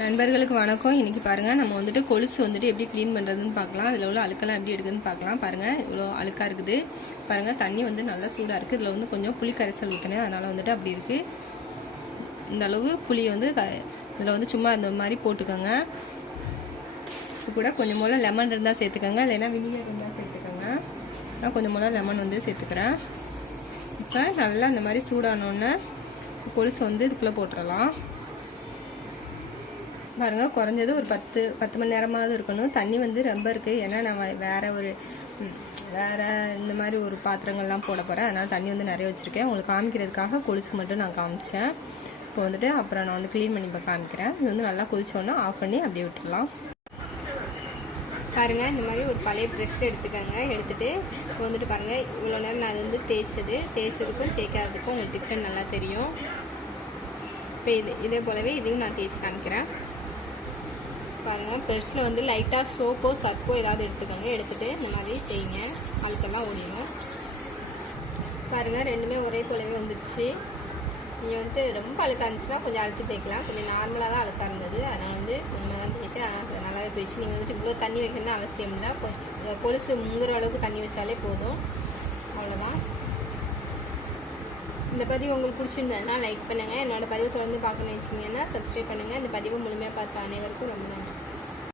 நண்பர்களுக்கு வணக்கம். இன்றைக்கி பாருங்கள், நம்ம வந்துட்டு கொலுசு வந்துட்டு எப்படி க்ளீன் பண்ணுறதுன்னு பார்க்கலாம். அதில் உள்ள அழுக்கெல்லாம் எப்படி எடுக்குதுன்னு பார்க்கலாம். பாருங்கள், இவ்வளோ அழுக்காக இருக்குது. பாருங்கள், தண்ணி வந்து நல்லா சூடாக இருக்குது. இதில் வந்து கொஞ்சம் புளி கரைசல் ஊற்றினேன், அதனால் வந்துட்டு அப்படி இருக்குது. இந்த அளவு புளி வந்து இதில் வந்து சும்மா இந்த மாதிரி போட்டுக்கோங்க. இது கூட கொஞ்சம் போல் லெமன் இருந்தால் சேர்த்துக்கோங்க, இல்லைன்னா வினிகர் இருந்தால் சேர்த்துக்கோங்க. நான் கொஞ்சம் போல் லெமன் வந்து சேர்த்துக்கிறேன். இப்போ நல்லா இந்த மாதிரி சூடானோடனே கொலுசு வந்து இதுக்குள்ளே போட்டுடலாம். பாருங்கள், குறைஞ்சது ஒரு 10 மணி நேரமாவது இருக்கணும். தண்ணி வந்து ரொம்ப இருக்குது, ஏன்னா நம்ம வேறு இந்த மாதிரி ஒரு பாத்திரங்கள்லாம் போட போகிறேன். அதனால் தண்ணி வந்து நிறைய வச்சுருக்கேன். உங்களுக்கு காமிக்கிறதுக்காக கொலுசு மட்டும் நான் காமிச்சேன். இப்போ வந்துட்டு அப்புறம் நான் வந்து க்ளீன் பண்ணி காமிக்கிறேன். இது வந்து நல்லா கொதிச்சோன்னா ஆஃப் பண்ணி அப்படியே விட்டுடலாம். பாருங்கள், இந்த மாதிரி ஒரு பழைய ப்ரெஷ் எடுத்துக்கோங்க. எடுத்துகிட்டு இப்போ வந்துட்டு பாருங்கள், இவ்வளோ நேரம் நான் வந்து தேய்ச்சதுக்கும் தேய்க்காததுக்கும் உங்களுக்கு டிஃப்ரெண்ட் நல்லா தெரியும். இப்போ இதே போலவே இதையும் நான் தேய்ச்சி காமிக்கிறேன். பாருங்கள், ப்ரெஷ்ஷில் வந்து லைட்டாக சோப்போ சர்ப்போ ஏதாவது எடுத்துக்கோங்க. எடுத்துகிட்டு இந்த மாதிரி தேய்ங்க, அழுக்கெல்லாம் ஓடிடும். பாருங்கள், ரெண்டுமே ஒரே போலவே வந்துடுச்சு. நீங்கள் வந்து ரொம்ப அழுக்காக இருந்துச்சுன்னா கொஞ்சம் அழுத்தி தேய்க்கலாம். கொஞ்சம் நார்மலாக தான் அழுக்காக இருந்தது, அதனால் வந்து கொஞ்சமாக தான் தேய்ச்சி அதனால் நல்லாவே போயிடுச்சு. நீங்கள் வந்துட்டு இவ்வளோ தண்ணி வைக்கணும்னு அவசியம் இல்லை. கொலுசு முங்குற அளவுக்கு தண்ணி வச்சாலே போதும். அவ்வளோதான். இந்த பதிவு உங்களுக்கு பிடிச்சிருந்ததுன்னா லைக் பண்ணுங்கள். என்னோடய பதிவு தொடர்ந்து பார்க்கணும்னு வச்சிங்கன்னா சப்ஸ்கிரைப் பண்ணுங்கள். இந்த பதிவு முழுமையாக பார்த்த அனைவருக்கும் ரொம்ப நன்றி.